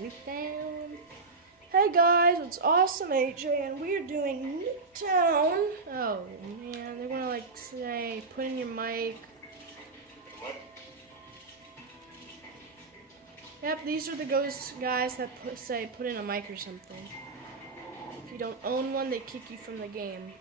Newtown. Hey guys, it's Awesome AJ, and we're doing Newtown. Oh man, they're gonna like say, put in your mic. Yep, these are the ghost guys that say put in a mic or something. If you don't own one, they kick you from the game.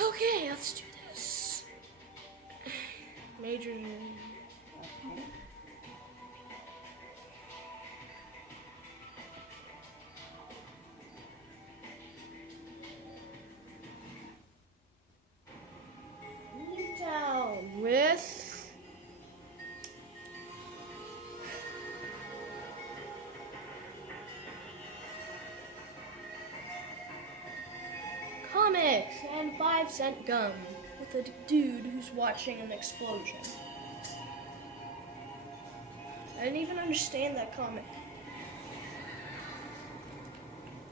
Okay, let's do this. Major. Newtown. With comics and 5-cent gum. With a dude who's watching an explosion. I didn't even understand that comic.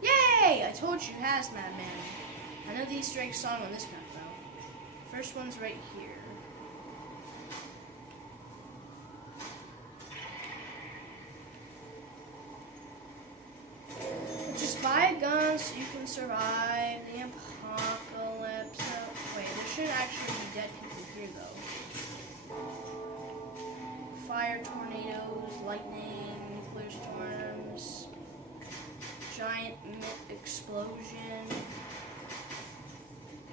Yay! I told you, Hazmat Man. I know the Easter egg song on this map though. First one's right here. Just buy a gun so you can survive the apocalypse. Wait, there should actually be dead people here though. Fire, tornadoes, lightning, nuclear storms, giant explosion,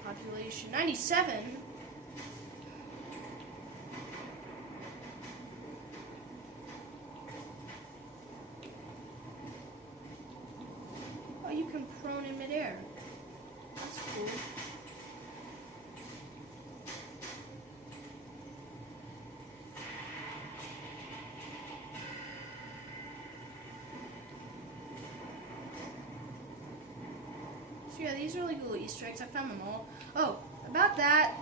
population 97. Oh, you can prone in midair. That's cool. So yeah, these are like little Easter eggs. I found them all. Oh, about that,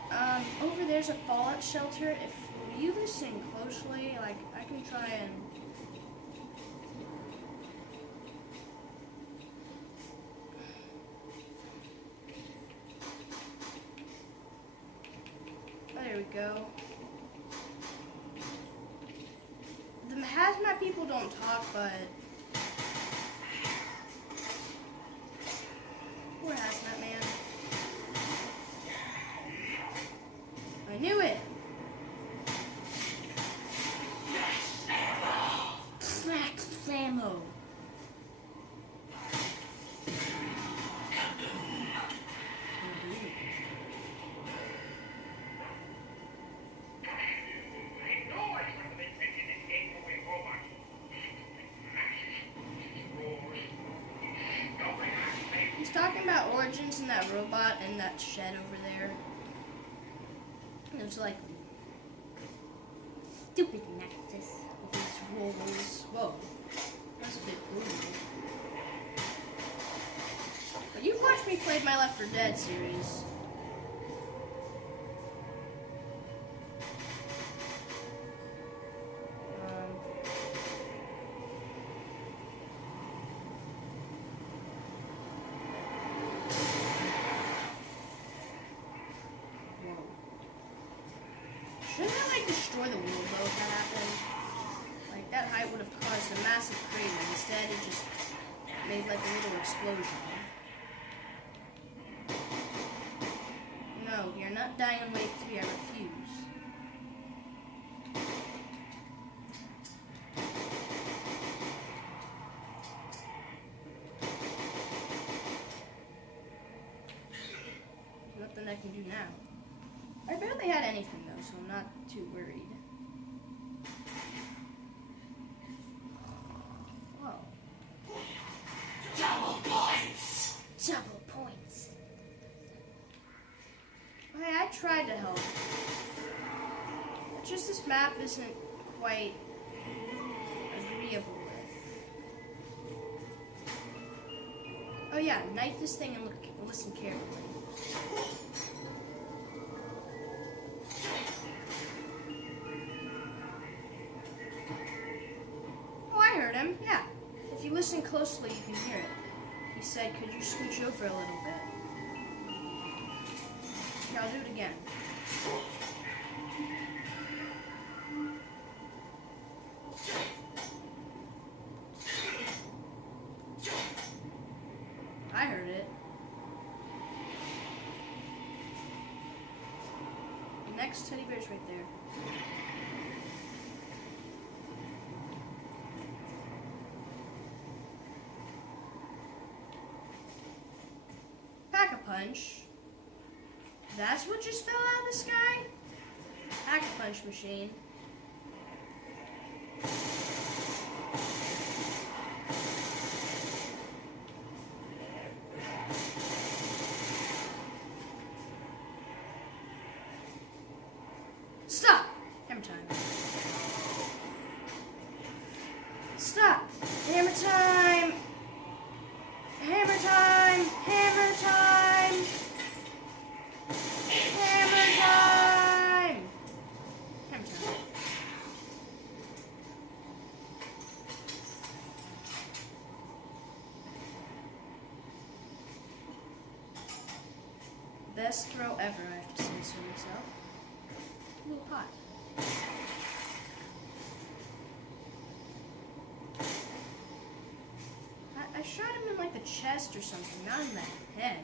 over there's a fallout shelter. If you listen closely, like I can try and. Oh, there we go. The hazmat people don't talk, but. Poor hazmat man. I knew it. Crack ammo. He's talking about Origins and that robot and that shed over there. It's like stupid Nexus with these rolls. Whoa, that's a bit brutal. But you've watched me play my Left 4 Dead series. Shouldn't I like destroy the world though if that happened? Like that height would have caused a massive crater. Instead it just made like a little explosion. No, you're not dying on wave 3, I refuse. Nothing I can do now. I barely had anything though, so I'm not too worried. Whoa. Double points! Double points. Okay, I tried to help. It's just this map isn't quite agreeable with. Oh yeah, knife this thing and listen carefully. Oh, I heard him, yeah. If you listen closely, you can hear it. He said, could you scooch over a little bit? Yeah, I'll do it again. I heard it. The next teddy bear's right there. Pack-a-punch. That's what just fell out of the sky? Pack-a-punch machine. Stop! Hammer time. Stop! Hammer time! Hammer time! Hammer time! Hammer time! Hammer time. Best throw ever, I have to say so myself. A little hot. I shot him in like the chest or something, not in the head.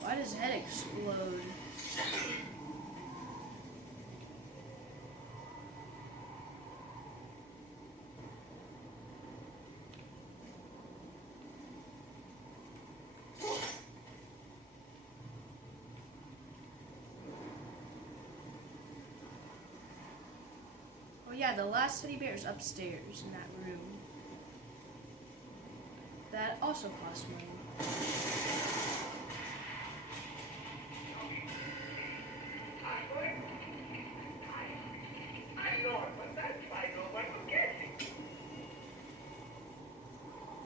Why does his head explode? Oh yeah, the last teddy bear is upstairs in that room. That also costs money.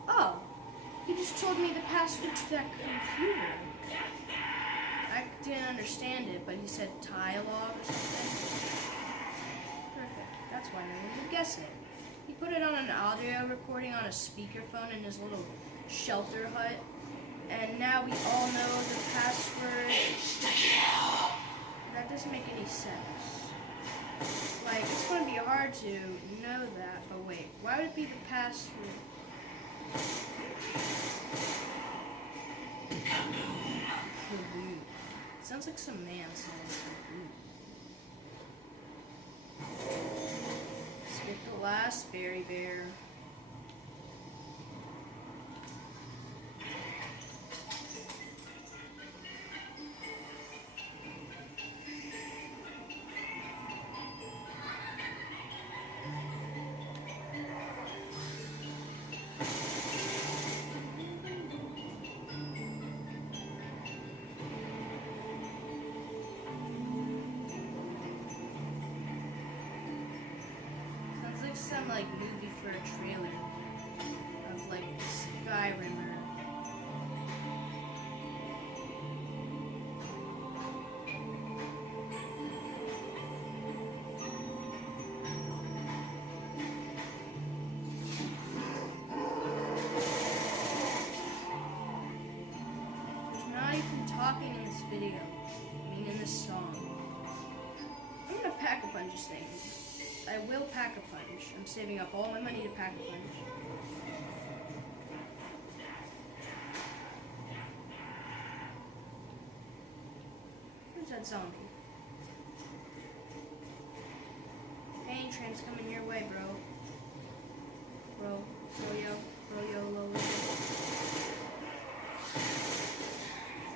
Oh, he just told me the password to that computer. I didn't understand it, but he said dialogue or something. Perfect. That's why no one would guess it. He put it on an audio recording on a speakerphone in his little shelter hut, and now we all know the password. That doesn't make any sense. Like, it's going to be hard to know that, but wait, why would it be the password? Kaboom. It sounds like some man saying kaboom. Let's get the last berry bear. Some like movie for a trailer of like Skyrimmer. There's not even talking in this video. I mean in this song. I'm gonna pack a punch this thing. I will pack a punch. I'm saving up all my money to pack a punch. Who's that zombie? Pain train's coming your way, bro. Bro, low.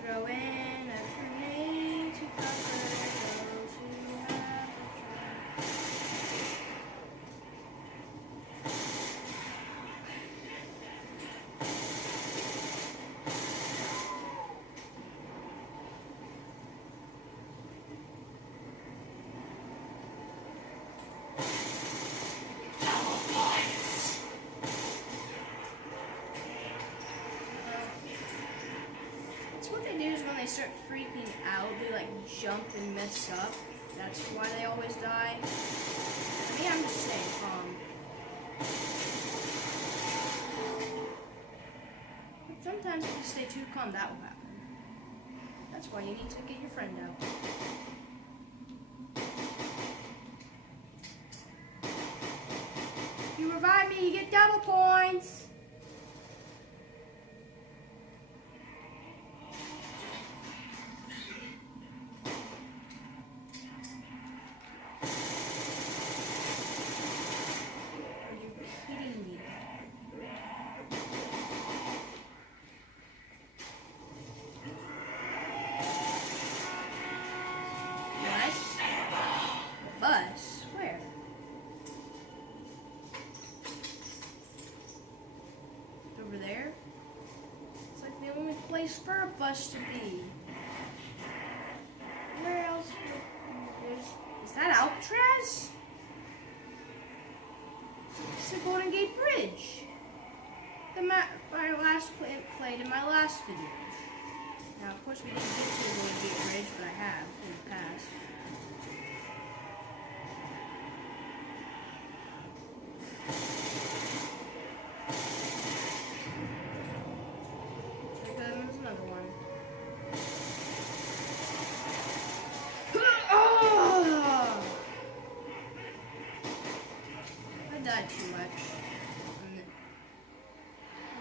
Throw in a grenade to cover those who have a train. What they do is when they start freaking out, they like jump and mess up. That's why they always die. I mean, I'm just staying calm. sometimes if you stay too calm, that will happen. That's why you need to get your friend out. If you revive me, you get double points. Bus? Where? Over there? It's like the only place for a bus to be. Where else? Is that Alcatraz? It's the Golden Gate Bridge. The map I played in my last video. Now, of course, we didn't get to the Golden Gate Bridge, but I have in the past. There's another one. Oh! I died too much.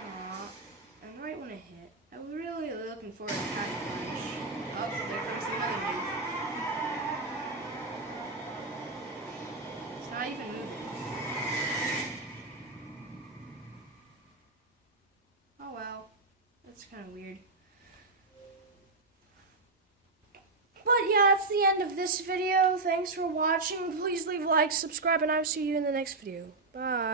Aww. And right when it hit, I was really looking forward to having lunch. Oh, there comes the other one. It's not even moving. Oh well. That's kind of weird. But yeah, that's the end of this video. Thanks for watching. Please leave a like, subscribe, and I'll see you in the next video. Bye.